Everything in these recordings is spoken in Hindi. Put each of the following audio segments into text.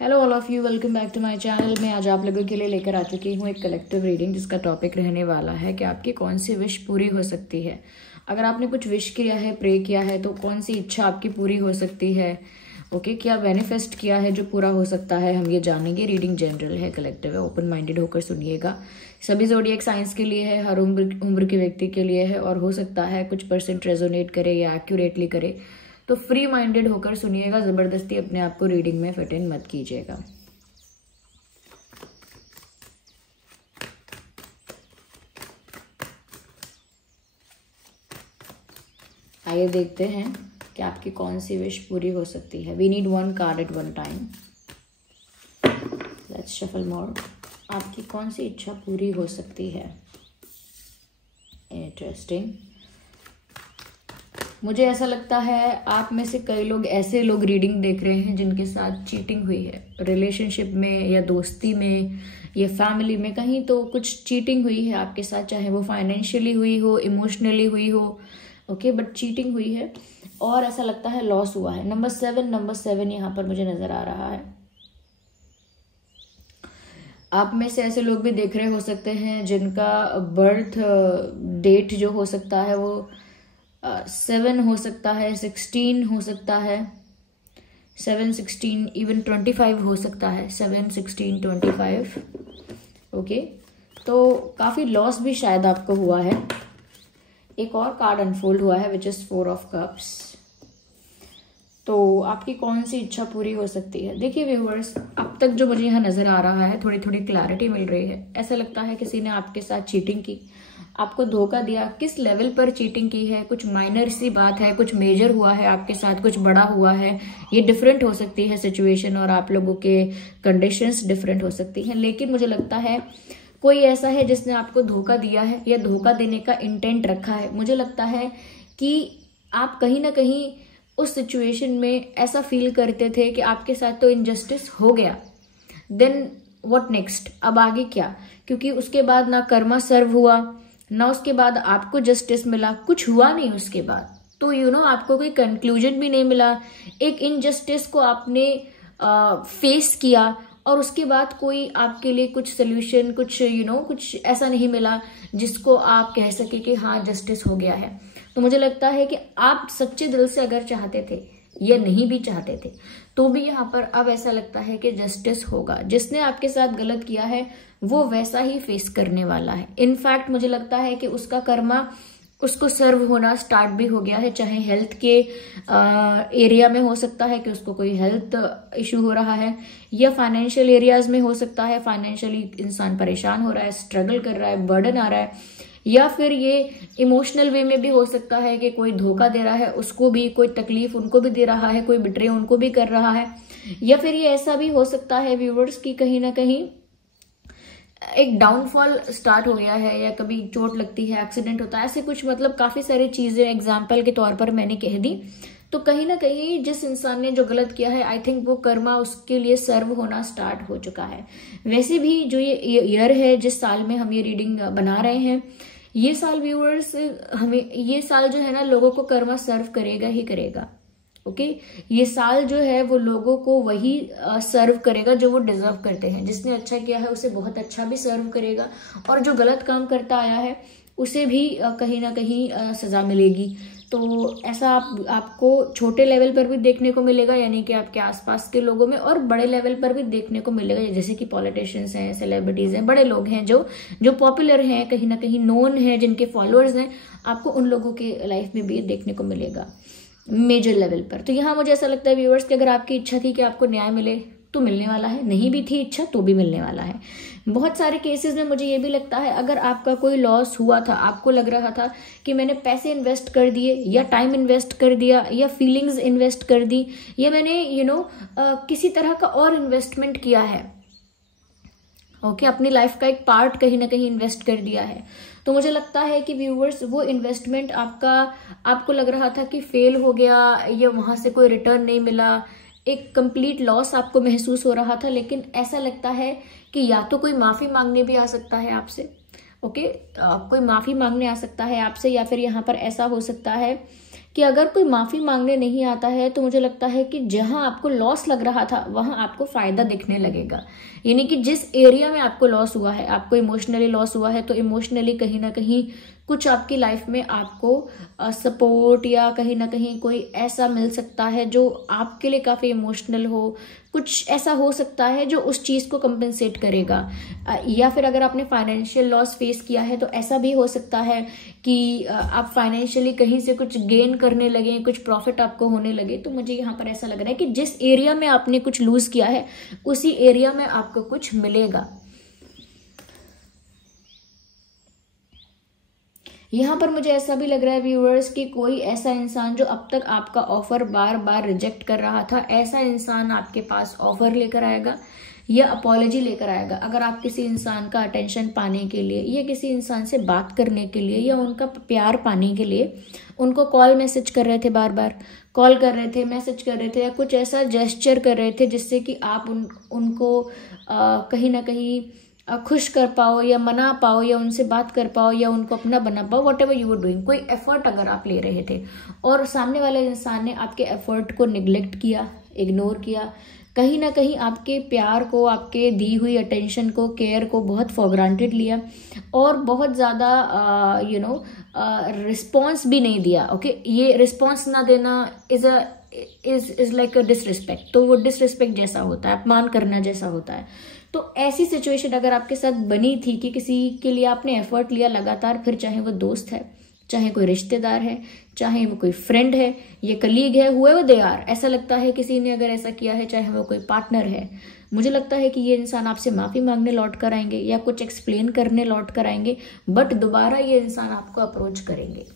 Hello all of you, welcome back to my channel. मैं आज आप लोगों के लिए लेकर आ चुकी हूँ एक कलेक्टिव रीडिंग जिसका टॉपिक रहने वाला है कि आपकी कौन सी विश पूरी हो सकती है। अगर आपने कुछ विश किया है, प्रे किया है, तो कौन सी इच्छा आपकी पूरी हो सकती है। ओके, क्या मैनिफेस्ट किया है जो पूरा हो सकता है, हम ये जानेंगे। रीडिंग जनरल है, कलेक्टिव है, ओपन माइंडेड होकर सुनिएगा। सभी ज़ोडिएक साइंस के लिए है, हर उम्र के व्यक्ति के लिए है, और हो सकता है कुछ परसेंट रेजोनेट करे या एक्यूरेटली करे। तो फ्री माइंडेड होकर सुनिएगा, ज़बरदस्ती अपने आप को रीडिंग में फिट इन मत कीजिएगा। आइए देखते हैं कि आपकी कौन सी विश पूरी हो सकती है। We need one card at one time. Let's shuffle more. आपकी कौन सी इच्छा पूरी हो सकती है। इंटरेस्टिंग। मुझे ऐसा लगता है आप में से कई लोग ऐसे लोग रीडिंग देख रहे हैं जिनके साथ चीटिंग हुई है, रिलेशनशिप में या दोस्ती में या फैमिली में। कहीं तो कुछ चीटिंग हुई है आपके साथ, चाहे वो फाइनेंशियली हुई हो, इमोशनली हुई हो। ओके, बट चीटिंग हुई है और ऐसा लगता है लॉस हुआ है। नंबर 7 यहाँ पर मुझे नजर आ रहा है। आप में से ऐसे लोग भी देख रहे हो सकते हैं जिनका बर्थ डेट जो हो सकता है वो 7 हो सकता है, 16 हो सकता है, 7, 16, इवन 25 हो सकता है। 7, 16, 25। ओके, तो काफ़ी लॉस भी शायद आपको हुआ है। एक और कार्ड अनफोल्ड हुआ है विच इज़ 4 ऑफ कप्स। तो आपकी कौन सी इच्छा पूरी हो सकती है। देखिए व्यूवर्स, अब तक जो मुझे यहाँ नज़र आ रहा है, थोड़ी थोड़ी क्लैरिटी मिल रही है। ऐसा लगता है किसी ने आपके साथ चीटिंग की, आपको धोखा दिया। किस लेवल पर चीटिंग की है, कुछ माइनर सी बात है, कुछ मेजर हुआ है आपके साथ, कुछ बड़ा हुआ है। ये डिफरेंट हो सकती है सिचुएशन, और आप लोगों के कंडीशंस डिफरेंट हो सकती हैं। लेकिन मुझे लगता है कोई ऐसा है जिसने आपको धोखा दिया है या धोखा देने का इंटेंट रखा है। मुझे लगता है कि आप कहीं ना कहीं उस सिचुएशन में ऐसा फील करते थे कि आपके साथ तो इनजस्टिस हो गया, देन व्हाट नेक्स्ट, अब आगे क्या। क्योंकि उसके बाद ना कर्मा सर्व हुआ, ना उसके बाद आपको जस्टिस मिला, कुछ हुआ नहीं उसके बाद। तो आपको कोई कंक्लूजन भी नहीं मिला। एक इनजस्टिस को आपने फेस किया और उसके बाद कोई आपके लिए कुछ सोल्यूशन, कुछ ऐसा नहीं मिला जिसको आप कह सके कि हाँ जस्टिस हो गया है। तो मुझे लगता है कि आप सच्चे दिल से अगर चाहते थे या नहीं भी चाहते थे तो भी यहाँ पर अब ऐसा लगता है कि जस्टिस होगा। जिसने आपके साथ गलत किया है वो वैसा ही फेस करने वाला है। इनफैक्ट मुझे लगता है कि उसका कर्मा उसको सर्व होना स्टार्ट भी हो गया है। चाहे हेल्थ के एरिया में हो सकता है कि उसको कोई हेल्थ इशू हो रहा है, या फाइनेंशियल एरियाज में हो सकता है फाइनेंशियली इंसान परेशान हो रहा है, स्ट्रगल कर रहा है, बर्डन आ रहा है, या फिर ये इमोशनल वे में भी हो सकता है कि कोई धोखा दे रहा है, उसको भी कोई तकलीफ उनको भी दे रहा है, कोई बिट्रे उनको भी कर रहा है। या फिर ये ऐसा भी हो सकता है व्यूवर्स की कहीं ना कहीं एक डाउनफॉल स्टार्ट हो गया है, या कभी चोट लगती है, एक्सीडेंट होता है, ऐसे कुछ मतलब काफी सारी चीजें एग्जाम्पल के तौर पर मैंने कह दी। तो कहीं ना कहीं जिस इंसान ने जो गलत किया है, आई थिंक वो कर्मा उसके लिए सर्व होना स्टार्ट हो चुका है। वैसे भी जो ये ईयर है, जिस साल में हम ये रीडिंग बना रहे हैं, ये साल व्यूअर्स हमें, ये साल जो है ना लोगों को कर्मा सर्व करेगा ही करेगा। ओके, ये साल जो है वो लोगों को वही सर्व करेगा जो वो डिजर्व करते हैं। जिसने अच्छा किया है उसे बहुत अच्छा भी सर्व करेगा, और जो गलत काम करता आया है उसे भी कहीं ना कहीं सजा मिलेगी। तो ऐसा आपको छोटे लेवल पर भी देखने को मिलेगा, यानी कि आपके आसपास के लोगों में, और बड़े लेवल पर भी देखने को मिलेगा, जैसे कि पॉलिटिशियंस हैं, सेलिब्रिटीज हैं, बड़े लोग हैं जो पॉपुलर हैं, कहीं ना कहीं नोन हैं, जिनके फॉलोअर्स हैं, आपको उन लोगों के लाइफ में भी देखने को मिलेगा मेजर लेवल पर। तो यहाँ मुझे ऐसा लगता है व्यूअर्स कि अगर आपकी इच्छा थी कि आपको न्याय मिले तो मिलने वाला है, नहीं भी थी इच्छा तो भी मिलने वाला है। बहुत सारे केसेस में मुझे ये भी लगता है, अगर आपका कोई लॉस हुआ था, आपको लग रहा था कि मैंने पैसे इन्वेस्ट कर दिए, या टाइम इन्वेस्ट कर दिया, या फीलिंग्स इन्वेस्ट कर दी, या मैंने किसी तरह का और इन्वेस्टमेंट किया है, ओके, अपनी लाइफ का एक पार्ट कहीं ना कहीं इन्वेस्ट कर दिया है, तो मुझे लगता है कि व्यूअर्स वो इन्वेस्टमेंट आपको लग रहा था कि फेल हो गया, या वहां से कोई रिटर्न नहीं मिला, एक कंप्लीट लॉस आपको महसूस हो रहा था। लेकिन ऐसा लगता है कि या तो कोई माफी मांगने भी आ सकता है आपसे, ओके, कोई माफी मांगने आ सकता है आपसे, या फिर यहाँ पर ऐसा हो सकता है कि अगर कोई माफ़ी मांगने नहीं आता है तो मुझे लगता है कि जहां आपको लॉस लग रहा था वहां आपको फ़ायदा दिखने लगेगा। यानी कि जिस एरिया में आपको लॉस हुआ है, आपको इमोशनली लॉस हुआ है, तो इमोशनली कहीं ना कहीं कुछ आपकी लाइफ में आपको सपोर्ट या कहीं ना कहीं कोई ऐसा मिल सकता है जो आपके लिए काफ़ी इमोशनल हो, कुछ ऐसा हो सकता है जो उस चीज़ को कंपेंसेट करेगा। या फिर अगर आपने फाइनेंशियल लॉस फेस किया है तो ऐसा भी हो सकता है कि आप फाइनेंशियली कहीं से कुछ गेन करने लगे, कुछ प्रॉफिट आपको होने लगे। तो मुझे यहाँ पर ऐसा लग रहा है कि जिस एरिया में आपने कुछ लूज किया है उसी एरिया में आपको कुछ मिलेगा। यहाँ पर मुझे ऐसा भी लग रहा है व्यूअर्स कि कोई ऐसा इंसान जो अब तक आपका ऑफर बार बार रिजेक्ट कर रहा था, ऐसा इंसान आपके पास ऑफर लेकर आएगा या अपॉलॉजी लेकर आएगा। अगर आप किसी इंसान का अटेंशन पाने के लिए या किसी इंसान से बात करने के लिए या उनका प्यार पाने के लिए उनको कॉल मैसेज कर रहे थे, बार बार कॉल कर रहे थे, मैसेज कर रहे थे, या कुछ ऐसा जेस्चर कर रहे थे जिससे कि आप उनको कहीं ना कहीं खुश कर पाओ या मना पाओ या उनसे बात कर पाओ या उनको अपना बना पाओ, what ever you were doing, कोई एफर्ट अगर आप ले रहे थे और सामने वाले इंसान ने आपके एफर्ट को निगलेक्ट किया, इग्नोर किया, कहीं ना कहीं आपके प्यार को, आपके दी हुई अटेंशन को, केयर को बहुत फॉर ग्रांटेड लिया और बहुत ज़्यादा रिस्पॉन्स भी नहीं दिया। ओके, ये रिस्पॉन्स ना देना इज लाइक अ डिसरिस्पेक्ट। तो वो डिसरिस्पेक्ट जैसा होता है, अपमान करना जैसा होता है। तो ऐसी सिचुएशन अगर आपके साथ बनी थी कि किसी के लिए आपने एफर्ट लिया लगातार, फिर चाहे वो दोस्त है, चाहे कोई रिश्तेदार है, चाहे वो कोई फ्रेंड है, ये कलीग है, हुए दे आर, ऐसा लगता है किसी ने अगर ऐसा किया है, चाहे वो कोई पार्टनर है, मुझे लगता है कि ये इंसान आपसे माफी मांगने लौट कर आएंगे या कुछ एक्सप्लेन करने लौट कर आएंगे, बट दोबारा ये इंसान आपको अप्रोच करेंगे।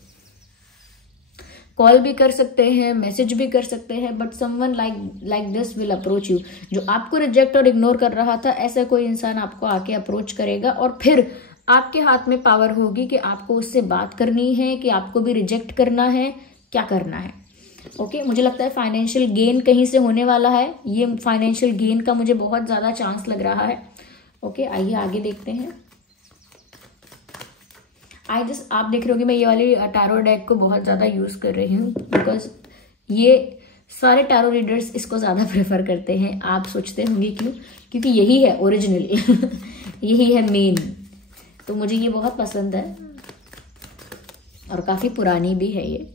कॉल भी कर सकते हैं, मैसेज भी कर सकते हैं, but someone like this will approach you. जो आपको रिजेक्ट और इग्नोर कर रहा था, ऐसा कोई इंसान आपको आके अप्रोच करेगा और फिर आपके हाथ में पावर होगी कि आपको उससे बात करनी है, कि आपको भी रिजेक्ट करना है, क्या करना है। ओके, मुझे लगता है फाइनेंशियल गेन कहीं से होने वाला है। ये फाइनेंशियल गेन का मुझे बहुत ज्यादा चांस लग रहा है। ओके, आइए आगे देखते हैं। आप देख रहे हो कि मैं ये वाली टैरो डेक को बहुत ज़्यादा यूज़ कर रही हूँ बिकॉज ये सारे टैरो रीडर्स इसको ज़्यादा प्रेफर करते हैं। आप सोचते होंगे क्यों? क्योंकि यही है ओरिजिनल यही है मेन। तो मुझे ये बहुत पसंद है और काफ़ी पुरानी भी है ये।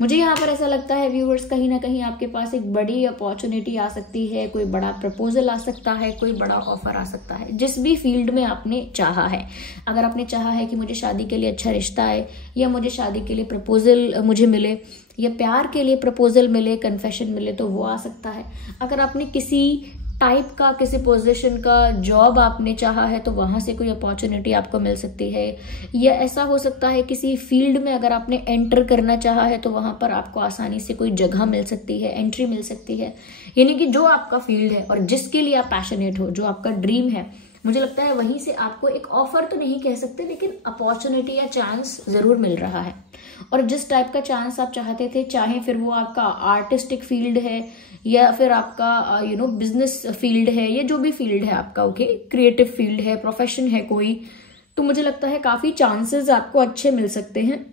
मुझे यहाँ पर ऐसा लगता है व्यूअर्स, कहीं ना कहीं आपके पास एक बड़ी अपॉर्चुनिटी आ सकती है, कोई बड़ा प्रपोजल आ सकता है, कोई बड़ा ऑफर आ सकता है, जिस भी फील्ड में आपने चाहा है। अगर आपने चाहा है कि मुझे शादी के लिए अच्छा रिश्ता आए, या मुझे शादी के लिए प्रपोजल मुझे मिले, या प्यार के लिए प्रपोजल मिले, कन्फेशन मिले, तो वो आ सकता है। अगर आपने किसी टाइप का, किसी पोजीशन का जॉब आपने चाहा है तो वहां से कोई अपॉर्चुनिटी आपको मिल सकती है। या ऐसा हो सकता है किसी फील्ड में अगर आपने एंटर करना चाहा है तो वहां पर आपको आसानी से कोई जगह मिल सकती है, एंट्री मिल सकती है। यानी कि जो आपका फील्ड है और जिसके लिए आप पैशनेट हो, जो आपका ड्रीम है, मुझे लगता है वहीं से आपको एक ऑफर तो नहीं कह सकते, लेकिन अपॉर्चुनिटी या चांस जरूर मिल रहा है। और जिस टाइप का चांस आप चाहते थे, चाहे फिर वो आपका आर्टिस्टिक फील्ड है या फिर आपका बिजनेस फील्ड है, या जो भी फील्ड है आपका, ओके, क्रिएटिव फील्ड है, प्रोफेशन है कोई, तो मुझे लगता है काफी चांसेस आपको अच्छे मिल सकते हैं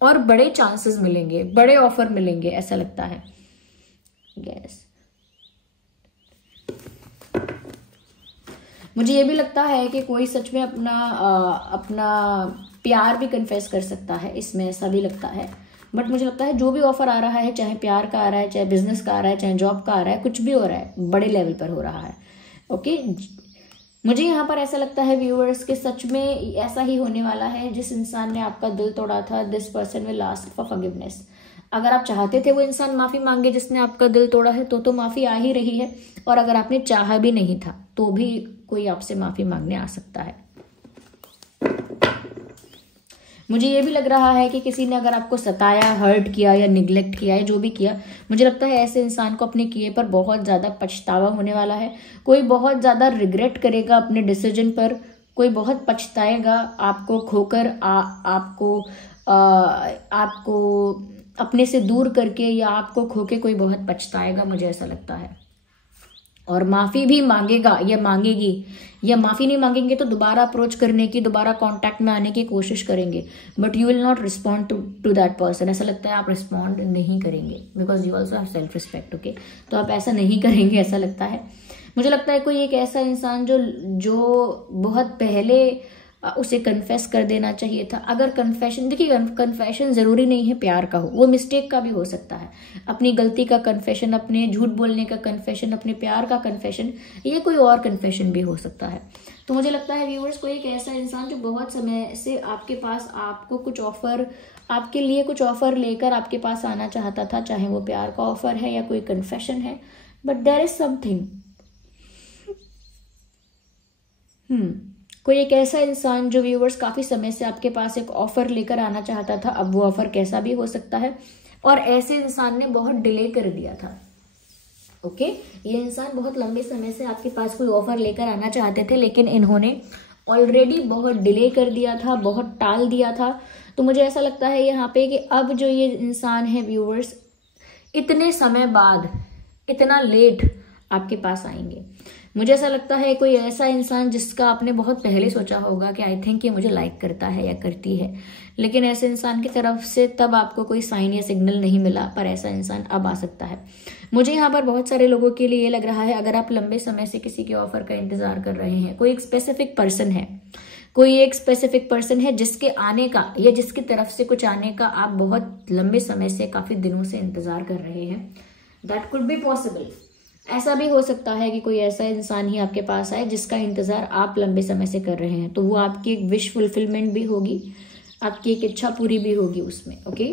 और बड़े चांसेस मिलेंगे, बड़े ऑफर मिलेंगे, ऐसा लगता है। यस, मुझे ये भी लगता है कि कोई सच में अपना प्यार भी कन्फेस कर सकता है इसमें, ऐसा भी लगता है। बट मुझे लगता है जो भी ऑफर आ रहा है, चाहे प्यार का आ रहा है, चाहे बिजनेस का आ रहा है, चाहे जॉब का आ रहा है, कुछ भी हो रहा है, बड़े लेवल पर हो रहा है। ओके, मुझे यहाँ पर ऐसा लगता है व्यूअर्स कि सच में ऐसा ही होने वाला है। जिस इंसान ने आपका दिल तोड़ा था, this person will ask for forgiveness. अगर आप चाहते थे वो इंसान माफी मांगे जिसने आपका दिल तोड़ा है, तो माफी आ ही रही है। और अगर आपने चाहा भी नहीं था तो भी कोई आपसे माफी मांगने आ सकता है। मुझे ये भी लग रहा है कि किसी ने अगर आपको सताया, हर्ट किया या निगलेक्ट किया है, जो भी किया, मुझे लगता है ऐसे इंसान को अपने किए पर बहुत ज़्यादा पछतावा होने वाला है। कोई बहुत ज़्यादा रिग्रेट करेगा अपने डिसीजन पर, कोई बहुत पछताएगा आपको खोकर, आपको अपने से दूर करके, या आपको खोके कोई बहुत पछताएगा, मुझे ऐसा लगता है। और माफी भी मांगेगा या मांगेगी, या माफी नहीं मांगेंगे तो दोबारा अप्रोच करने की, दोबारा कांटेक्ट में आने की कोशिश करेंगे, but you will not respond to that person. ऐसा लगता है आप रिस्पॉन्ड नहीं करेंगे, because you also have self respect. Okay, तो आप ऐसा नहीं करेंगे, ऐसा लगता है। मुझे लगता है कोई एक ऐसा इंसान जो बहुत पहले उसे कन्फेस कर देना चाहिए था। अगर कन्फेशन, देखिए कन्फेशन जरूरी नहीं है प्यार का हो, वो मिस्टेक का भी हो सकता है। अपनी गलती का कन्फेशन, अपने झूठ बोलने का कन्फेशन, अपने प्यार का कन्फेशन, ये कोई और कन्फेशन भी हो सकता है। तो मुझे लगता है व्यूअर्स, कोई एक ऐसा इंसान जो बहुत समय से आपके पास, आपको कुछ ऑफर, आपके लिए कुछ ऑफर लेकर आपके पास आना चाहता था, चाहे वो प्यार का ऑफर है या कोई कन्फेशन है, बट देयर इज समथिंग। कोई एक ऐसा इंसान जो व्यूअर्स काफी समय से आपके पास एक ऑफर लेकर आना चाहता था, अब वो ऑफर कैसा भी हो सकता है, और ऐसे इंसान ने बहुत डिले कर दिया था। ओके, ये इंसान बहुत लंबे समय से आपके पास कोई ऑफर लेकर आना चाहते थे, लेकिन इन्होंने ऑलरेडी बहुत डिले कर दिया था, बहुत टाल दिया था। तो मुझे ऐसा लगता है यहाँ पे कि अब जो ये इंसान है व्यूअर्स, इतने समय बाद, इतना लेट आपके पास आएंगे। मुझे ऐसा लगता है कोई ऐसा इंसान जिसका आपने बहुत पहले सोचा होगा कि आई थिंक ये मुझे लाइक करता है या करती है, लेकिन ऐसे इंसान की तरफ से तब आपको कोई साइन या सिग्नल नहीं मिला, पर ऐसा इंसान अब आ सकता है। मुझे यहाँ पर बहुत सारे लोगों के लिए ये लग रहा है, अगर आप लंबे समय से किसी के ऑफर का इंतजार कर रहे हैं, कोई एक स्पेसिफिक पर्सन है, कोई एक स्पेसिफिक पर्सन है जिसके आने का या जिसकी तरफ से कुछ आने का आप बहुत लंबे समय से, काफी दिनों से इंतजार कर रहे हैं, दैट कुड बी पॉसिबल। ऐसा भी हो सकता है कि कोई ऐसा इंसान ही आपके पास आए जिसका इंतजार आप लंबे समय से कर रहे हैं, तो वो आपकी एक विश फुलफिलमेंट भी होगी, आपकी एक इच्छा पूरी भी होगी उसमें। Okay,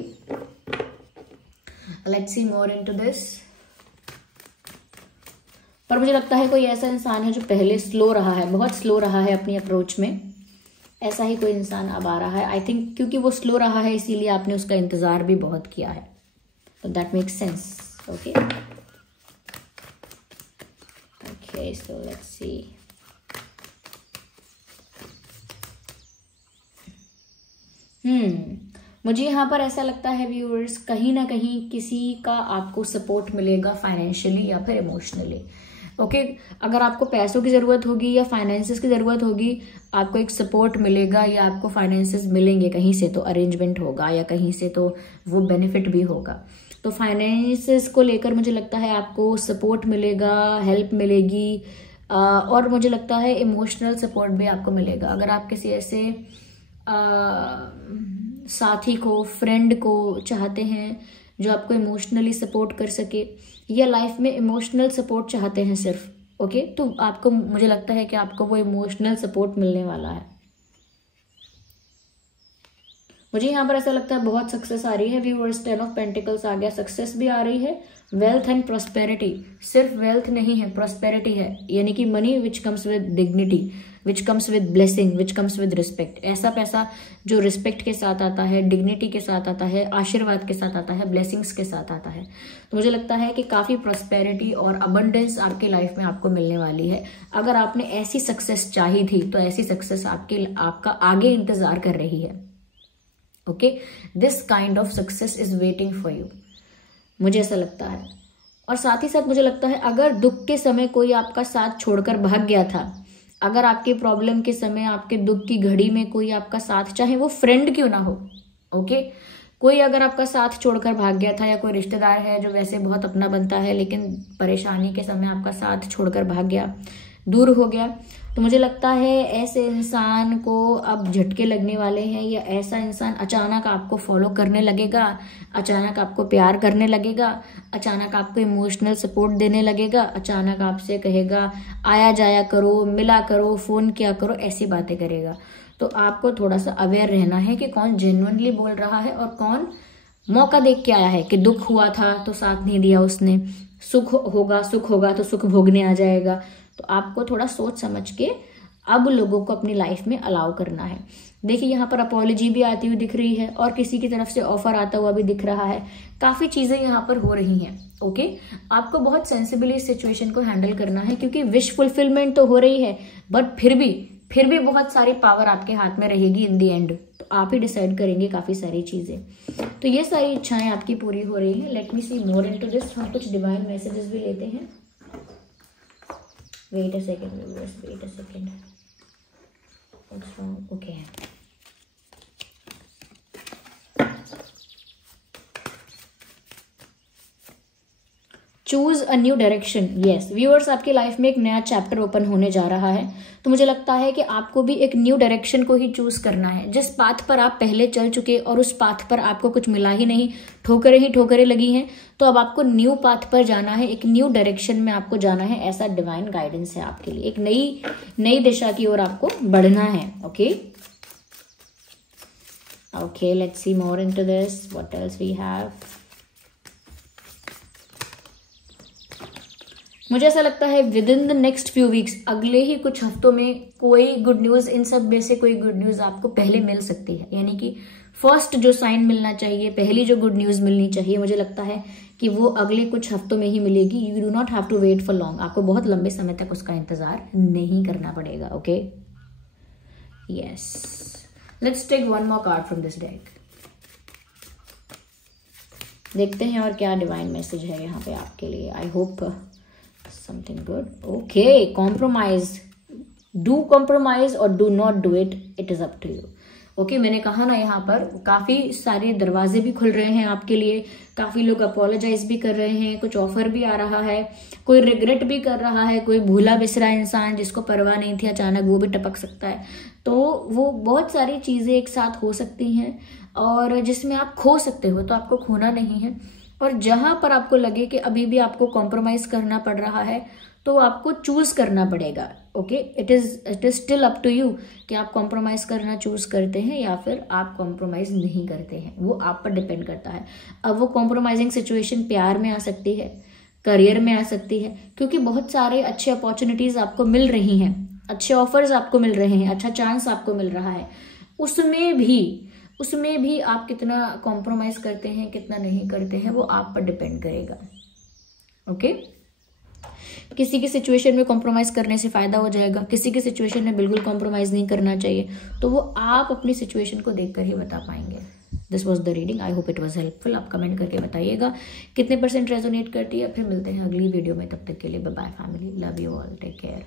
let's see more into this. पर मुझे लगता है कोई ऐसा इंसान है जो पहले स्लो रहा है, बहुत स्लो रहा है अपनी अप्रोच में, ऐसा ही कोई इंसान अब आ रहा है। आई थिंक क्योंकि वो स्लो रहा है इसीलिए आपने उसका इंतजार भी बहुत किया है, तो that makes sense. Okay, okay, so let's see. मुझे यहाँ पर ऐसा लगता है व्यूअर्स, कहीं ना कहीं किसी का आपको सपोर्ट मिलेगा फाइनेंशियली या फिर इमोशनली। ओके, अगर आपको पैसों की जरूरत होगी या फाइनेंसेस की जरूरत होगी, आपको एक सपोर्ट मिलेगा या आपको फाइनेंसेस मिलेंगे कहीं से, तो अरेंजमेंट होगा या कहीं से तो वो बेनिफिट भी होगा। तो फाइनेंसेस को लेकर मुझे लगता है आपको सपोर्ट मिलेगा, हेल्प मिलेगी, और मुझे लगता है इमोशनल सपोर्ट भी आपको मिलेगा। अगर आप किसी ऐसे साथी को, फ्रेंड को चाहते हैं जो आपको इमोशनली सपोर्ट कर सके, या लाइफ में इमोशनल सपोर्ट चाहते हैं सिर्फ, ओके, तो आपको, मुझे लगता है कि आपको वो इमोशनल सपोर्ट मिलने वाला है। मुझे यहाँ पर ऐसा लगता है बहुत सक्सेस आ रही है व्यूअर्स, 10 ऑफ पेंटिकल्स आ गया, सक्सेस भी आ रही है, वेल्थ एंड प्रॉस्पेरिटी। सिर्फ वेल्थ नहीं है, प्रॉस्पेरिटी है, यानी कि money which comes with dignity, which comes with blessing, which comes with respect. ऐसा पैसा जो रिस्पेक्ट के साथ आता है, डिग्निटी के साथ आता है, आशीर्वाद के साथ आता है, ब्लेसिंग्स के साथ आता है। तो मुझे लगता है कि काफी प्रॉस्पेरिटी और अबंडेंस आपके लाइफ में आपको मिलने वाली है। अगर आपने ऐसी सक्सेस चाही थी तो ऐसी सक्सेस आपका आगे इंतजार कर रही है। Okay, this kind of success is waiting for you, मुझे ऐसा लगता है। और साथ ही साथ मुझे लगता है अगर दुख के समय कोई आपका साथ छोड़कर भाग गया था, अगर आपके प्रॉब्लम के समय, आपके दुख की घड़ी में कोई आपका साथ, चाहे वो फ्रेंड क्यों ना हो, ओके, कोई अगर आपका साथ छोड़कर भाग गया था, या कोई रिश्तेदार है जो वैसे बहुत अपना बनता है लेकिन परेशानी के समय आपका साथ छोड़कर भाग गया, दूर हो गया, तो मुझे लगता है ऐसे इंसान को अब झटके लगने वाले हैं, या ऐसा इंसान अचानक आपको फॉलो करने लगेगा, अचानक आपको प्यार करने लगेगा, अचानक आपको इमोशनल सपोर्ट देने लगेगा, अचानक आपसे कहेगा आया जाया करो, मिला करो, फोन किया करो, ऐसी बातें करेगा। तो आपको थोड़ा सा अवेयर रहना है कि कौन जेन्युइनली बोल रहा है और कौन मौका देख के आया है, कि दुख हुआ था तो साथ नहीं दिया उसने, सुख होगा तो सुख भोगने आ जाएगा। तो आपको थोड़ा सोच समझ के अब लोगों को अपनी लाइफ में अलाउ करना है। देखिए यहाँ पर अपॉलॉजी भी आती हुई दिख रही है, और किसी की तरफ से ऑफर आता हुआ भी दिख रहा है, काफी चीजें यहाँ पर हो रही हैं। ओके, आपको बहुत सेंसिबली इस सिचुएशन को हैंडल करना है, क्योंकि विश फुलफिलमेंट तो हो रही है, बट फिर भी बहुत सारी पावर आपके हाथ में रहेगी इन दी एंड। तो आप ही डिसाइड करेंगे काफी सारी चीजें। तो ये सारी इच्छाएं आपकी पूरी हो रही है। Let me see more into this. हम कुछ डिवाइन मैसेजेस भी लेते हैं। Wait a second viewers, wait a second, what's wrong? Okay, choose a new direction. Yes viewers, आपकी लाइफ में एक नया चैप्टर ओपन होने जा रहा है, तो मुझे लगता है कि आपको भी एक न्यू डायरेक्शन को ही चूज करना है। जिस पाथ पर आप पहले चल चुके और उस पाथ पर आपको कुछ मिला ही नहीं, ठोकरें ही ठोकरें लगी हैं, तो अब आपको न्यू पाथ पर जाना है, एक न्यू डायरेक्शन में आपको जाना है। ऐसा डिवाइन गाइडेंस है आपके लिए, एक नई दिशा की ओर आपको बढ़ना है। Okay okay, let's see more into this, what else we have. मुझे ऐसा लगता है within the next few weeks, अगले ही कुछ हफ्तों में कोई गुड न्यूज, इन सब में से कोई गुड न्यूज आपको पहले मिल सकती है। यानी कि फर्स्ट जो साइन मिलना चाहिए, पहली जो गुड न्यूज मिलनी चाहिए, मुझे लगता है कि वो अगले कुछ हफ्तों में ही मिलेगी। You do not have to wait for long, आपको बहुत लंबे समय तक उसका इंतजार नहीं करना पड़ेगा। Okay, yes, let's take one more card from this deck. देखते हैं और क्या डिवाइन मैसेज है यहाँ पे आपके लिए। I hope something good. Okay, compromise. Do compromise or do not do it. It is up to you. Okay मैंने कहा ना, यहाँ पर काफी सारे दरवाजे भी खुल रहे हैं आपके लिए, काफी लोग अपोलोजाइज भी कर रहे हैं, कुछ ऑफर भी आ रहा है, कोई रिग्रेट भी कर रहा है, कोई भूला बिसरा इंसान जिसको परवाह नहीं थी अचानक वो भी टपक सकता है। तो वो बहुत सारी चीजें एक साथ हो सकती हैं और जिसमें आप खो सकते हो, तो आपको खोना नहीं है। और जहां पर आपको लगे कि अभी भी आपको कॉम्प्रोमाइज करना पड़ रहा है, तो आपको चूज करना पड़ेगा। Okay, it is still up to you कि आप कॉम्प्रोमाइज करना चूज करते हैं या फिर आप कॉम्प्रोमाइज नहीं करते हैं, वो आप पर डिपेंड करता है। अब वो कॉम्प्रोमाइजिंग सिचुएशन प्यार में आ सकती है, करियर में आ सकती है, क्योंकि बहुत सारे अच्छे अपॉर्चुनिटीज आपको मिल रही हैं, अच्छे ऑफर्स आपको मिल रहे हैं, अच्छा चांस आपको मिल रहा है। उसमें भी आप कितना कॉम्प्रोमाइज करते हैं, कितना नहीं करते हैं, वो आप पर डिपेंड करेगा। ओके, किसी की सिचुएशन में कॉम्प्रोमाइज करने से फायदा हो जाएगा, किसी की सिचुएशन में बिल्कुल कॉम्प्रोमाइज नहीं करना चाहिए, तो वो आप अपनी सिचुएशन को देखकर ही बता पाएंगे। This was the reading, I hope it was helpful. आप कमेंट करके बताइएगा कितने % रेजोनेट करती है। फिर मिलते हैं अगली वीडियो में, तब तक के लिए bye bye family, love you all, take care.